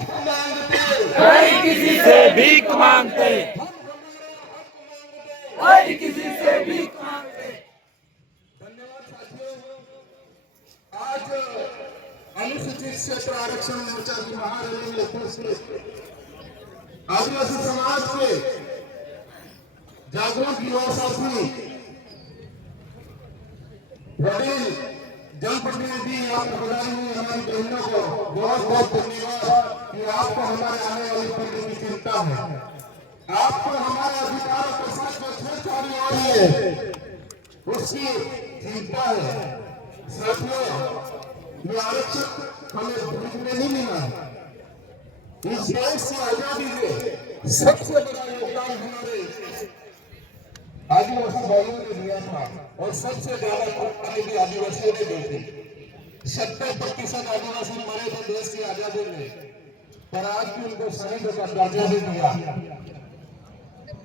नहीं किसी से भीख मांगते, नहीं किसी से भीख मांगते। धन्यवाद साथियों। आज अनुसूचित क्षेत्र आरक्षण मोर्चा की महारैली में उपस्थित आदिवासी समाज के जागरूक युवा साथी, वडील जनप्रतिनिधि, यहाँ पर बधाई हुई हमारी बहनों को बहुत बहुत धन्यवाद कि आपको हमारे आने वाली पीढ़ी की चिंता है। आपको हमारे अधिकारों के साथ जो छेड़छाड़ी हो रही है उसकी चिंता है। साथियों, ये आरक्षण हमें भूख में नहीं मिला। इस देश की आजादी में सबसे बड़ा योगदान हमारे आदिवासी भाइयों ने दिया था और सबसे ज्यादा कुर्बानी भी आदिवासियों ने दी थी। 70% आदिवासी मरे थे देश की आजादी में, पर आज भी उनको शहीदों का दर्जा भी दिया।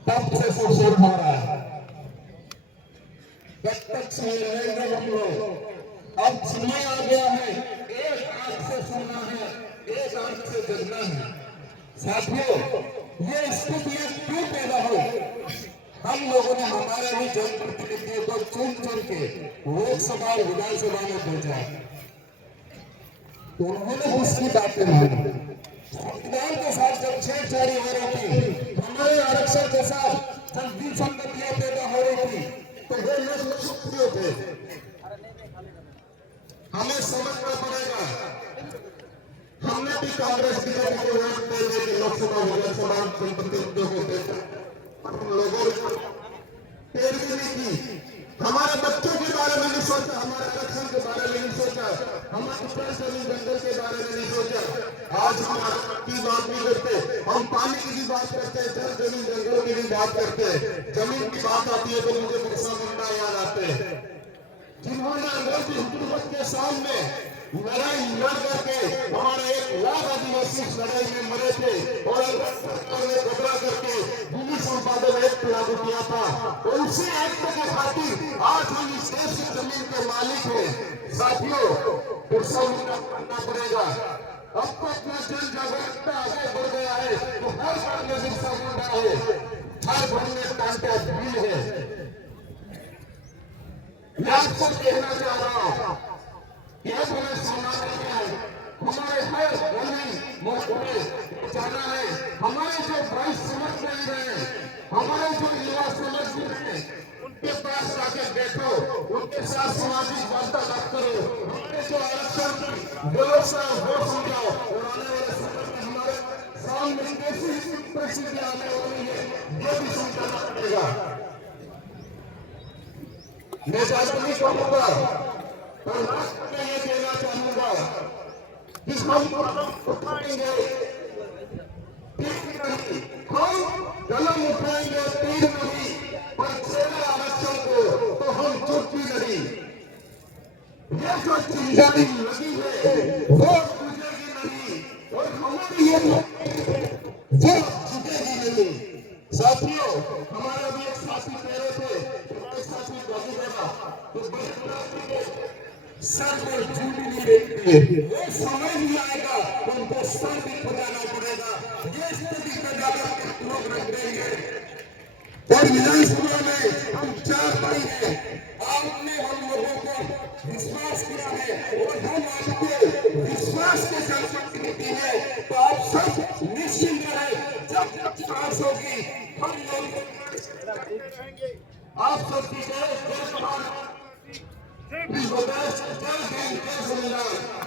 तब से शोषण हो रहा है। जब तक सुन रहेंगे हम लोग, अब समय आ गया है, एक आंख से सुनना है, एक आंख से जगना है। साथियों, ये स्थिति क्यों पैदा हो? हम लोगों ने हमारे ही जनप्रतिनिधियों को चुन चुन के लोकसभा और विधानसभा में भेजा, तो उन्होंने उसकी बातें मानी। संविधान के साथ जब छेड़छाड़ी हो रही थी, हमारे आरक्षण के साथ जब विसंगतियां पैदा हो रही थी, तो वो लोग चुप क्यों थे? हमें समझना पड़ेगा। हमने भी कांग्रेस बीजेपी को वोट दे के लोकसभा विधानसभा जनप्रतिनिधियों को देखा, लोगों ने पैरवी नहीं की। हमारे बच्चों के बारे में नहीं सोचा, हमारे आरक्षण के बारे में नहीं सोचा, हमारे जमीन जंगल के बारे में नहीं सोचा। आज हम आरक्षण की बात नहीं करते, हम पानी की भी बात करते हैं, जल जमीन जंगल की भी बात करते हैं। जमीन की बात आती है तो मुझे बिरसा मुंडा याद आते हैं, जिन्होंने अंग्रेजी हुकूमत के सामने लड़ाई लड़ करके हमारे 1 लाख आदिवासी इस लड़ाई में मरे थे और सरकार ने घबरा करके भूमि संपादन एक्ट लागू किया था। और उसी एक्ट के खातिर आज हम इस देश की जमीन के मालिक हैं। साथियों, बिरसा मुंडा करना पड़ेगा। अब तो अपना जन जागरूकता आगे बढ़ गया है, तो हर घर में बिरसा मुंडा है, हर घर में टांटा भील है। मैं आपको कहना चाह रहा हूं, यह हमें समाज में हमारे हर गली मोहल्ले में जाना है। हमारे जो भाई समझ नहीं रहे, हमारे जो युवा समझ नहीं रहे, उनके पास जाके बैठो, उनके साथ सामाजिक वार्तालाप करो, उनके जो आरक्षण की व्यवस्था वो समझाओ। और आने वाले समय में हमारे सामने कैसी परिस्थिति आने वाली है, ये भी समझाना पड़ेगा। मैं ज्यादा नहीं कहूंगा, और लास्ट में ये कहना चाहूंगा कि हम उठाएंगे तीर नहीं, हम कलम उठाएंगे तीर नहीं, पर छेड़े आरक्षण को तो हम चुप्पी नहीं। ये जो चिंगारी लगी है वो बुझेगी नहीं, और हमारी ये वो छुटेगी नहीं। साथियों, हमारे भी एक साथी कह रहे थे, हमारे साथी बाबू दादा, तो सर पर झूठी नहीं देती, वो समय भी आएगा तो उनको सर भी खुदाना पड़ेगा। ये स्थिति में जाकर लोग रख देंगे। और विधानसभा में हम 4 भाई हैं, आपने हम लोगों को विश्वास किया है और हम आपको विश्वास के जनप्रतिनिधि है, तो आप सब निश्चिंत रहे। जब पास होगी हम लोग आप सबकी जय जय भारत, जय भीम, जय संविधान।